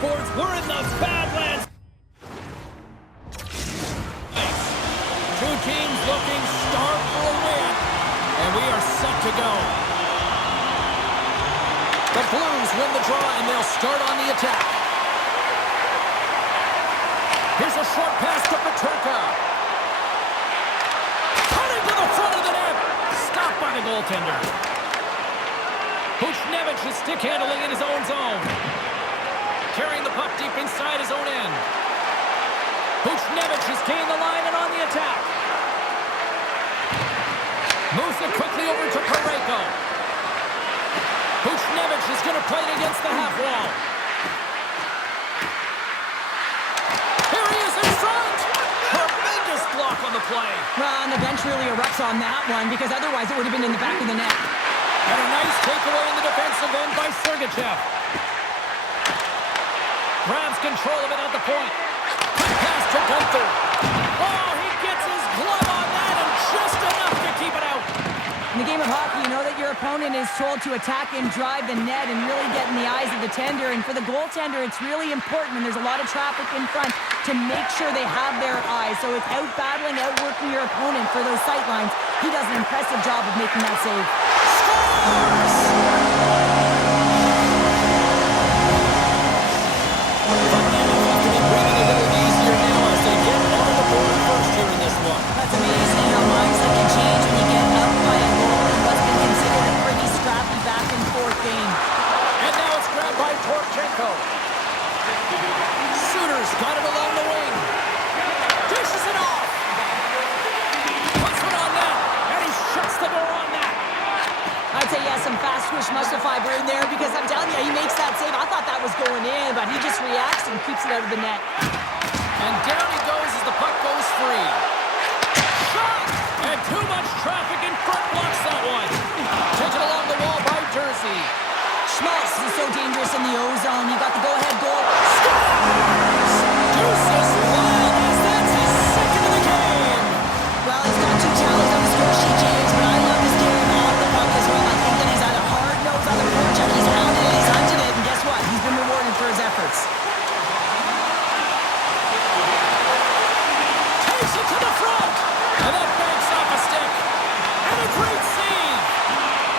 scoreboards. We're in the Badlands. Two teams looking starved for a win, and we are set to go. The Blues win the draw, and they'll start on the attack. Here's a short pass to Peterka. Cutting to the front of the net. Stopped by the goaltender. Buchnevich is stick handling in his own zone. Carrying the puck deep inside his own end. Buchnevich has gained the line and on the attack. Moves it quickly over to Parayko. Buchnevich is going to play it against the half wall. Here he is in front. Tremendous block on the play. Well, and the bench really erupts on that one because otherwise it would have been in the back of the net. And a nice takeaway in the defensive end by Sergachev. Grabs control of it at the point. Quick pass to Gunther. Oh, he gets his glove on that and just enough to keep it out. In the game of hockey, you know that your opponent is told to attack and drive the net and really get in the eyes of the tender. And for the goaltender, it's really important when there's a lot of traffic in front to make sure they have their eyes. So it's out-battling, outworking your opponent for those sight lines. He does an impressive job of making that save. Scores! That's amazing how mindset can change when you get up by a goal in what's been considered a pretty scrappy back-and-forth game. And now it's grabbed by Torchenko. Suter's got it along the wing. Dishes it off. Puts it on net. And he shuts the door on that. I'd say he has some fast twitch muscle fiber in there because I'm telling you, he makes that save. I thought that was going in, but he just reacts and keeps it out of the net. And down he goes as the puck goes free. Shot! And too much traffic in front blocks that one. Taken along the wall by Jersey. Schmaltz is so dangerous in the O-zone. He got the go-ahead goal. Scores! Deuces Wild as that's his second of the game. Well, he's got two talents on the score sheet, James, but I love his game off the puck as well. I think that he's had a hard nose on the forecheck. He's hounded it, he's hunted it, and guess what? He's been rewarded for his efforts. Takes it to the front. And that banks off a stick. And a great save.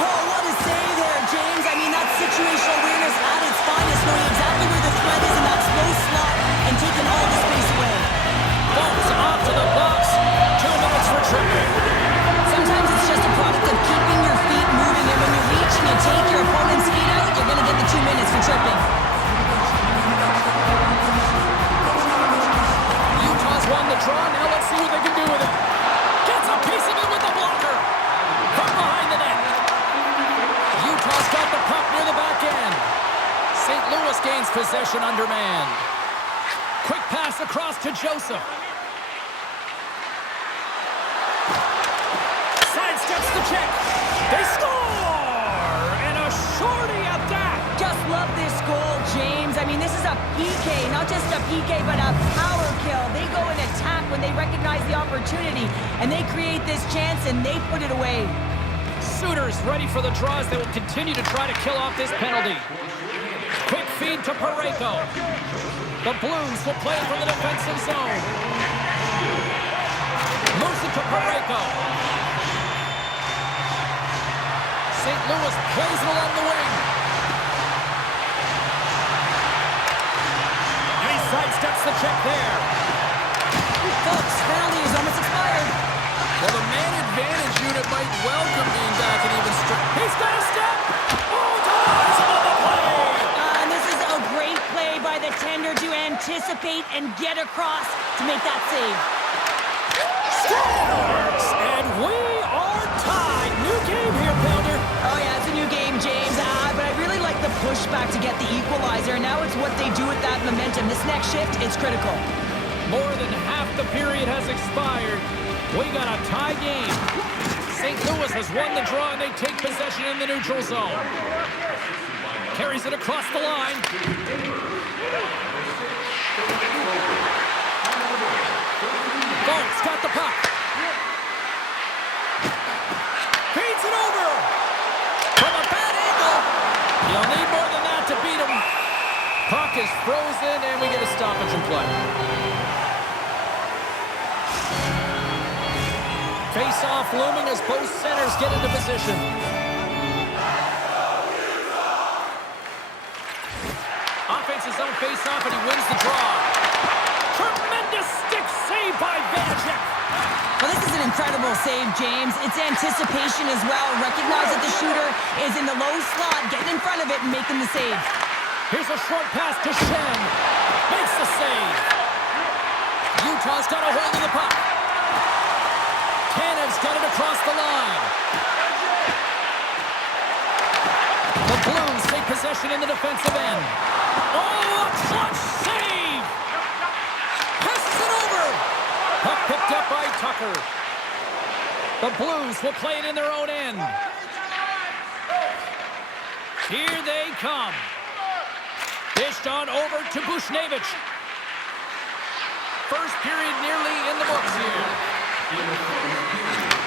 Oh, what a save there, James. I mean, that's situational awareness at its finest, knowing exactly where the threat is in that slow slot and taking all the space away. Bumps off to the box. 2 minutes for tripping. Sometimes it's just a product of keeping your feet moving, and when you reach and you take your opponent's feet out, you're going to get the 2 minutes for tripping. Utah's won the draw. Now let's see what they can do with it. Gets a piece of it with the blocker. From behind the net. Utah's got the puck near the back end. St. Louis gains possession under man. Quick pass across to Joseph. Sidesteps the check. They score! And a shorty at that. Just love this goal, James. I mean, this is a PK, not just a PK, but a power kill. They go and attack when they recognize the opportunity, and they create this chance, and they put it away. Suter's ready for the draws. They will continue to try to kill off this penalty. Quick feed to Parayko. The Blues will play from the defensive zone. Moves it to Parayko. St. Louis plays it along the wing. And he sidesteps the check there. Folks, penalty is almost expired. Well, the man advantage unit might welcome being back and even strike. He's got a step. Oh, denies him on the play. And this is a great play by the tender to anticipate and get across to make that save. Scores! And we are tied. New game here, Pounder. Oh, yeah, it's a new game, James. But I really like the pushback to get the equalizer. Now it's what they do with that momentum. This next shift, it's critical. More than half the period has expired. We got a tie game. St. Louis has won the draw, and they take possession in the neutral zone. Carries it across the line. Bones got the puck. Feeds it over. From a bad angle. You'll need more than that to beat him. Puck is frozen, and we get a stoppage in play. Face-off looming as both centers get into position. Offense's own face-off, and he wins the draw. Tremendous stick save by Vanacek. Well, this is an incredible save, James. It's anticipation as well. Recognize that the shooter is in the low slot, getting in front of it and making the save. Here's a short pass to Shen. Makes the save. Utah's got a hold of the puck. Tanev's got it across the line. The Blues take possession in the defensive end. Oh, a clutch save! Passes it over! Puck picked up by Tucker. The Blues will play it in their own end. Here they come. Dished on over to Bushnevich. First period nearly in the books here.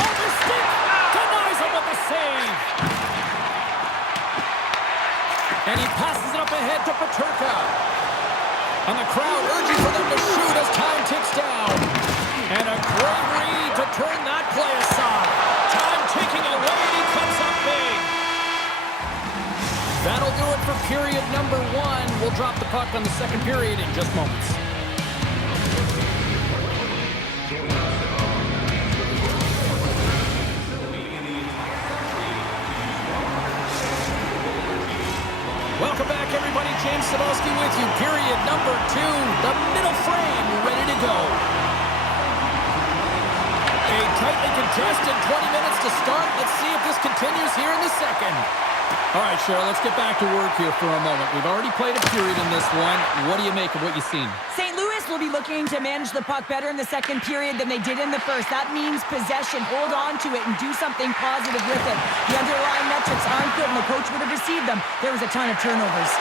Over stick! Denies him with the save! And he passes it up ahead to Peterka. And the crowd urging for them to shoot as time ticks down. And a great read to turn that play aside. Time ticking away, and he comes up big. That'll do it for period number 1. We'll drop the puck on the second period in just moments. Welcome back, everybody. James Sadowski with you. Period number 2. The middle frame ready to go. A tightly contested 20 minutes to start. Let's see if this continues here in the second. All right, Cheryl, let's get back to work here for a moment. We've already played a period in this one. What do you make of what you've seen? St. Louis will be looking to manage the puck better in the second period than they did in the first. That means possession. Hold on to it and do something positive with it. The underlying metrics aren't good, and the coach would have received them. There was a ton of turnovers.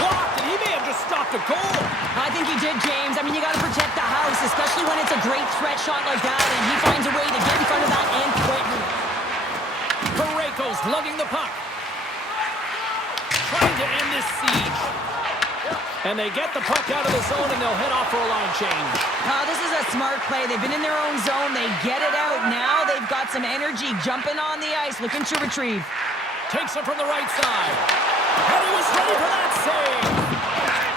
Blocked, and he may have just stopped a goal. I think he did, James. I mean, you got to protect the house, especially when it's a great threat shot like that, and he finds a way to get in front of that and quickly. Parayko's lugging the puck. Trying to end this siege. And they get the puck out of the zone, and they'll head off for a line change. This is a smart play. They've been in their own zone. They get it out. Now they've got some energy jumping on the ice, looking to retrieve. Takes it from the right side. And he was ready for that save.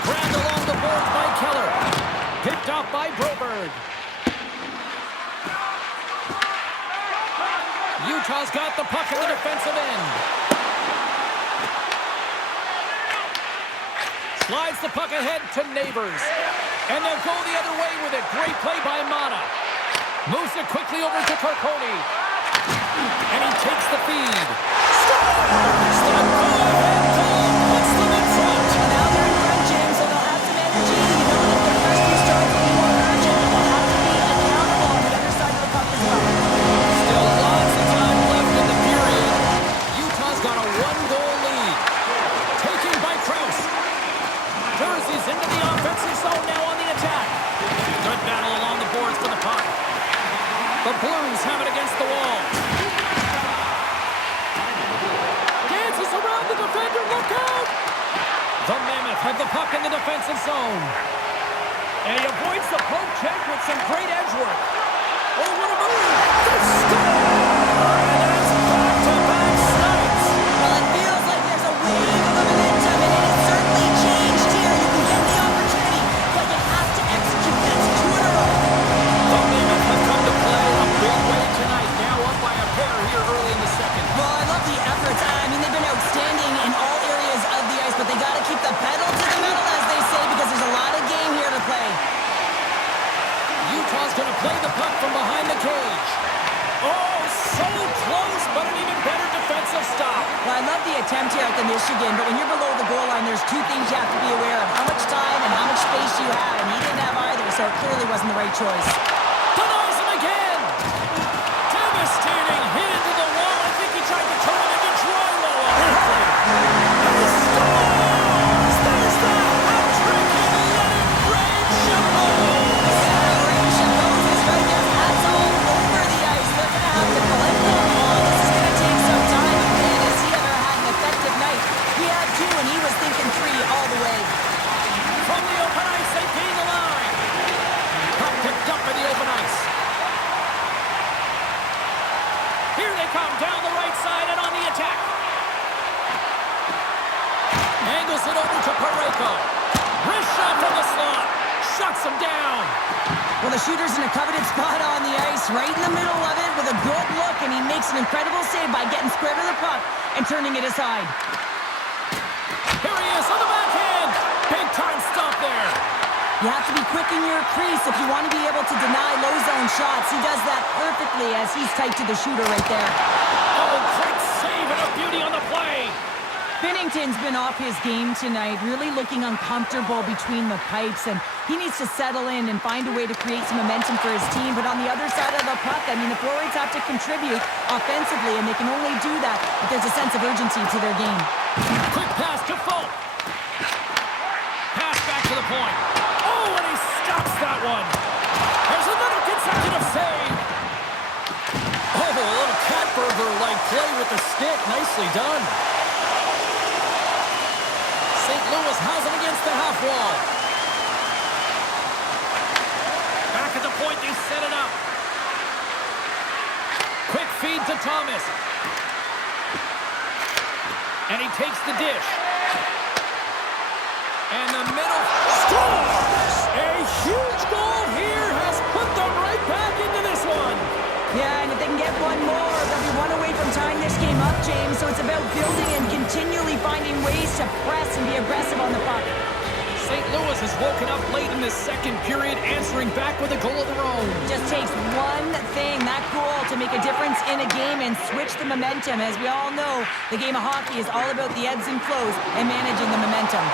Grabbed along the boards by Keller. Picked off by Broberg. Utah's got the puck in the defensive end. Slides the puck ahead to Neighbors. And they'll go the other way with it. Great play by Mata. Moves it quickly over to Carcone. And he takes the feed. Scores! The go-ahead goal puts them in front. Well, now they're in front, James, so they'll have some energy. You know that their first few starts will be more urgent. They'll have to be accountable on the other side of the puck as well. Still lots of time left in the period. Utah's got a 1-goal lead. Taken by Krause. Jersey's into the offensive zone now on the attack. Good battle along the boards for the puck. The Blues have it against the wall. Dances around the defender. Look out! The Mammoth have the puck in the defensive zone. And he avoids the poke check with some great edge work. Oh, what a move! The score! And that's back-to-back snipes. Well, it feels like there's a wave of momentum, and it has certainly changed here. You can get the opportunity, but you have to execute. That's 2 in a row. The Mammoth have come to play a big way tonight. Now up by a pair here early in the second. Well, I love the efforts. I mean, they've been outstanding in all areas of the ice, but they got to keep the pedal to the metal, as they say, because there's a lot of game here to play. Utah's going to play the puck from behind the cage. Oh, so close, but an even better defensive stop. Well, I love the attempt here at the Michigan, but when you're below the goal line, there's 2 things you have to be aware of. How much time and how much space you have, and he didn't have either, so it clearly wasn't the right choice. Denies him again. Devastating hit into the wall. I think he tried to turn it into drywall on that play. And he scores! There's the hat trick of Leonard Ray Chabot. Ray Chabot is right there. Hats all over the ice. They're going to have to collect them all. This is going to take some time. And man, has he ever had an effective night. He had 2, and he was thinking 3 all the way. Well, the shooter's in a coveted spot on the ice, right in the middle of it with a good look, and he makes an incredible save by getting square to the puck and turning it aside. Here he is on the backhand. Big time stop there. You have to be quick in your crease if you want to be able to deny low zone shots. He does that perfectly as he's tight to the shooter right there. Oh, great save and a beauty on the play. Binnington's been off his game tonight, really looking uncomfortable between the pipes, and he needs to settle in and find a way to create some momentum for his team. But on the other side of the puck, I mean, the forwards have to contribute offensively, and they can only do that if there's a sense of urgency to their game. Quick pass to Folk. Pass back to the point. Oh, and he stops that one. There's another consecutive save. Oh, a little cat burglar-like play with the stick. Nicely done. St. Louis has him against the half wall. Back at the point, they set it up. Quick feed to Thomas. And he takes the dish. And the middle scores! A huge goal here has put them right back into this one. Yeah, and if they can get one more, they'll be one away from tying this game up, James. So it's about building and continually finding ways to press and be aggressive on the puck. St. Louis has woken up late in the second period, answering back with a goal of their own. Just takes one thing, that goal, to make a difference in a game and switch the momentum. As we all know, the game of hockey is all about the ebbs and flows and managing the momentum.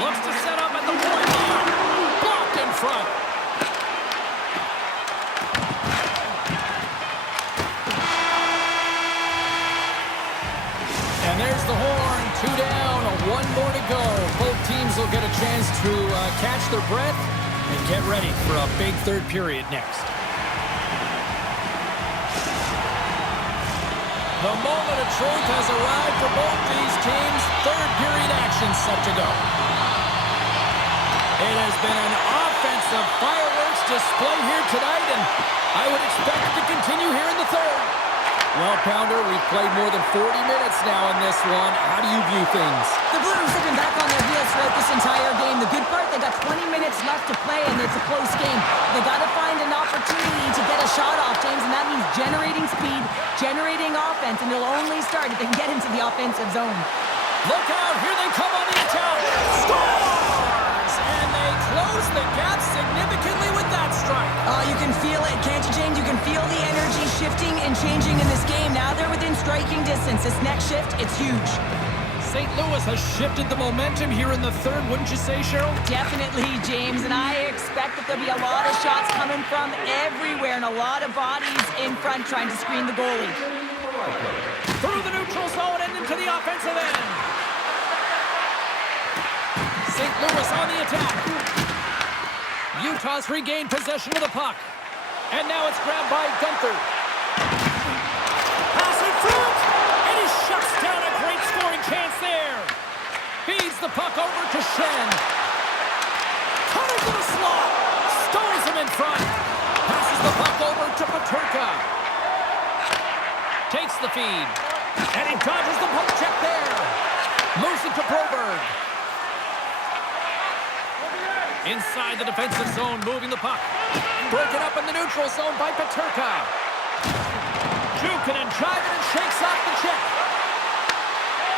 Looks to set up at the point. Blocked in front. And there's the horn. 2 down, 1 more to go. Both teams will get a chance to catch their breath and get ready for a big third period next. The moment of truth has arrived for both these teams. Third period action set to go. It has been an offensive fireworks display here tonight, and I would expect it to continue here in the third. Well, Pounder, we've played more than 40 minutes now in this one. How do you view things? The Blues have been back on their heels throughout this entire game. The good part, they got 20 minutes left to play, and it's a close game. They got to find an opportunity to get a shot off, James, and that means generating speed, generating offense, and it'll only start if they can get into the offensive zone. Look out, here they come on the attack. Scores! And they close the gap significantly with that strike. You can feel it, can't you, James? You can feel the energy shifting and changing in this game. Now they're within striking distance. This next shift, it's huge. St. Louis has shifted the momentum here in the third, wouldn't you say, Cheryl? Definitely, James, and I expect that there'll be a lot of shots coming from everywhere and a lot of bodies in front trying to screen the goalie. Through the neutral zone and into the offensive end. St. Louis on the attack. Utah's regained possession of the puck. And now it's grabbed by Gunther. Pass in front! And he shuts down a great scoring chance there. Feeds the puck over to Shen. Cutting to the slot. Stows him in front. Passes the puck over to Peterka. Takes the feed. And he dodges the poke check there. Moves it to Broberg. Inside the defensive zone, moving the puck. Broken up in the neutral zone by Peterka. Jukin and driving and shakes off the check.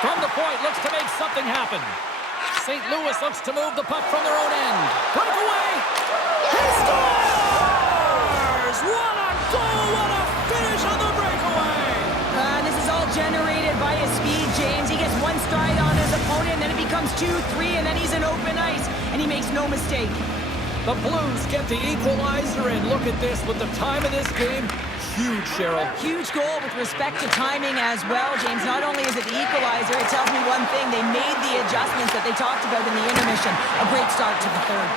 From the point, looks to make something happen. St. Louis looks to move the puck from their own end. Breakaway. He scores! What a goal! What a finish on the breakaway! This is all generated by his speed, James. He gets one stride on his opponent, and then it becomes 2, 3, and then he's in open ice, and he makes no mistake. The Blues get the equalizer, and look at this with the time of this game. Huge, Cheryl. Huge goal with respect to timing as well, James. Not only is it the equalizer, it tells me one thing. They made the adjustments that they talked about in the intermission. A great start to the third.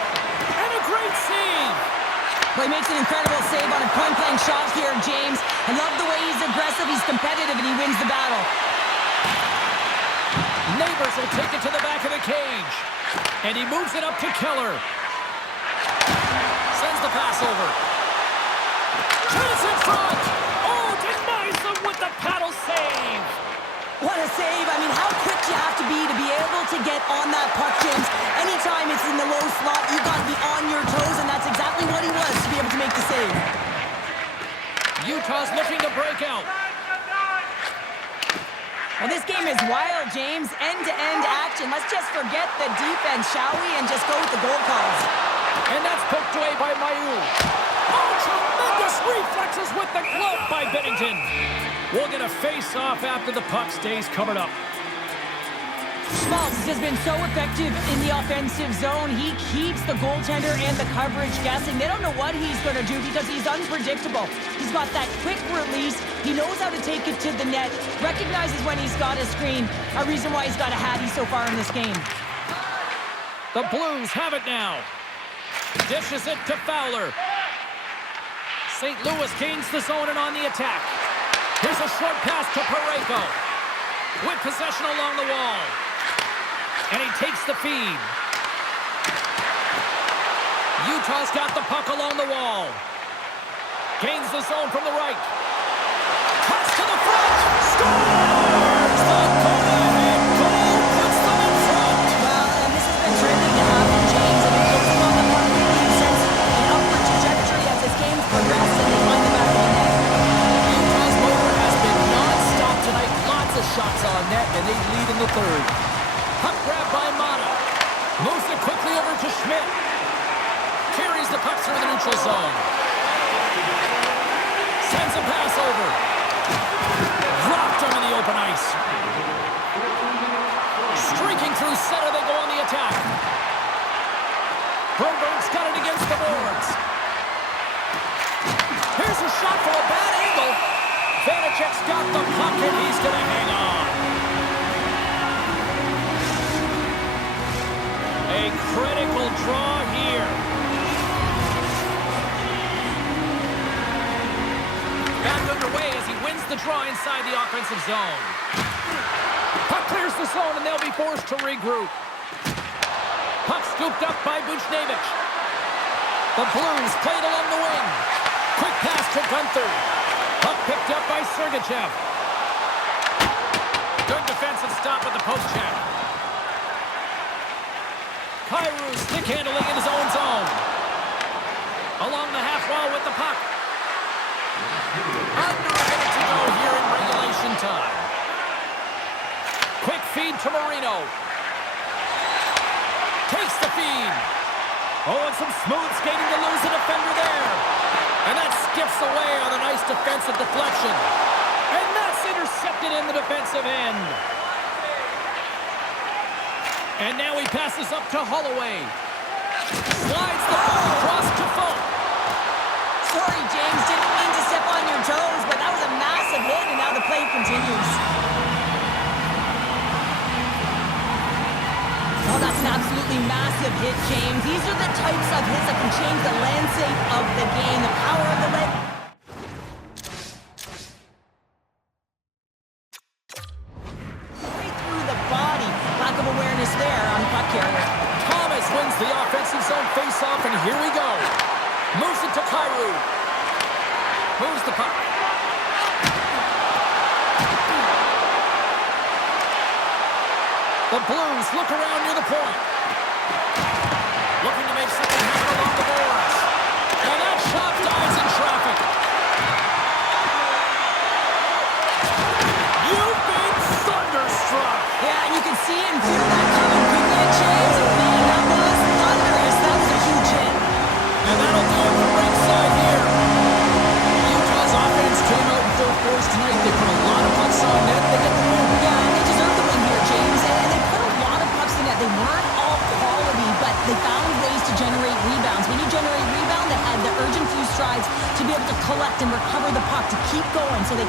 And a great save. Well, he makes an incredible save on a point-blank shot here, James. I love the way he's aggressive, he's competitive, and he wins the battle. Neighbors will take it to the back of the cage. And he moves it up to Keller. Sends the pass over. Chance in front. Oh, denies them with the paddle save. What a save. I mean, how quick do you have to be able to get on that puck, James? Anytime it's in the low slot, you got to be on your toes, and that's exactly what he was to be able to make the save. Utah's looking to break out. Well, this game is wild, James. End-to-end action. Let's just forget the defense, shall we, and just go with the goal calls. And that's poked away by Mayu. Oh, tremendous reflexes with the glove by Bennington. We'll get a face-off after the puck stays covered up. Schmaltz has been so effective in the offensive zone. He keeps the goaltender and the coverage guessing. They don't know what he's going to do because he's unpredictable. He's got that quick release. He knows how to take it to the net. Recognizes when he's got a screen. A reason why he's got a hattie so far in this game. The Blues have it now. Dishes it to Fowler. St. Louis gains the zone and on the attack. Here's a short pass to Parayko. With possession along the wall. And he takes the feed. Utah's got the puck along the wall. Gains the zone from the right. Cuts to the front. Scores! The go-ahead goal puts them in front. Well, and this has been trending to happen, James. And it looks on the puck since an upward trajectory as this game's progressed, and they find the back of the net. Utah's motor has been non-stop tonight. Lots of shots on net, and they lead in the third. Puck grab by Mata. Moves it quickly over to Schmidt. Carries the puck through the neutral zone. Sends a pass over. Dropped him in the open ice. Streaking through center, they go on the attack. Broberg's got it against the boards. Here's a shot for a bad angle. Vanacek's got the puck, and he's going to hang on. A critical draw here. Back underway as he wins the draw inside the offensive zone. Puck clears the zone, and they'll be forced to regroup. Puck scooped up by Buchnevich. The Blues played along the wing. Quick pass to Gunther. Puck picked up by Sergachev. Good defensive stop with the post check. Kyrou stick handling in his own zone. Along the half wall with the puck. Under a minute to go here in regulation time. Quick feed to Marino. Takes the feed. Oh, and some smooth skating to lose a defender there. And that skips away on a nice defensive deflection. And that's intercepted in the defensive end. And now he passes up to Holloway. Slides the puck across to Folk. Sorry, James. Didn't mean to step on your toes, but that was a massive hit, and now the play continues. Oh, that's an absolutely massive hit, James. These are the types of hits that can change the landscape of the game. The power of the leg. Right through the body. Lack of awareness there on puck carrier. Thomas wins the offensive zone faceoff, and here we go. Moves it to Kyrou. Moves the puck. The Blues look around near the point. Looking to make something happen along the boards. And that shot dives in traffic. You've been thunderstruck. Yeah, and you can see and feel that coming. Good night, James. Man, that was thunderous. That was a huge hit. And that'll do it for ringside here. Utah's offense came out in full force tonight. They put a lot of pucks on net. They get the win. Yeah, and they deserve the win here, James. And they put a lot of pucks in net. They weren't all quality, but they found ways to generate rebounds. When you generate rebound, they had the urgent few strides to be able to collect and recover the puck to keep going so they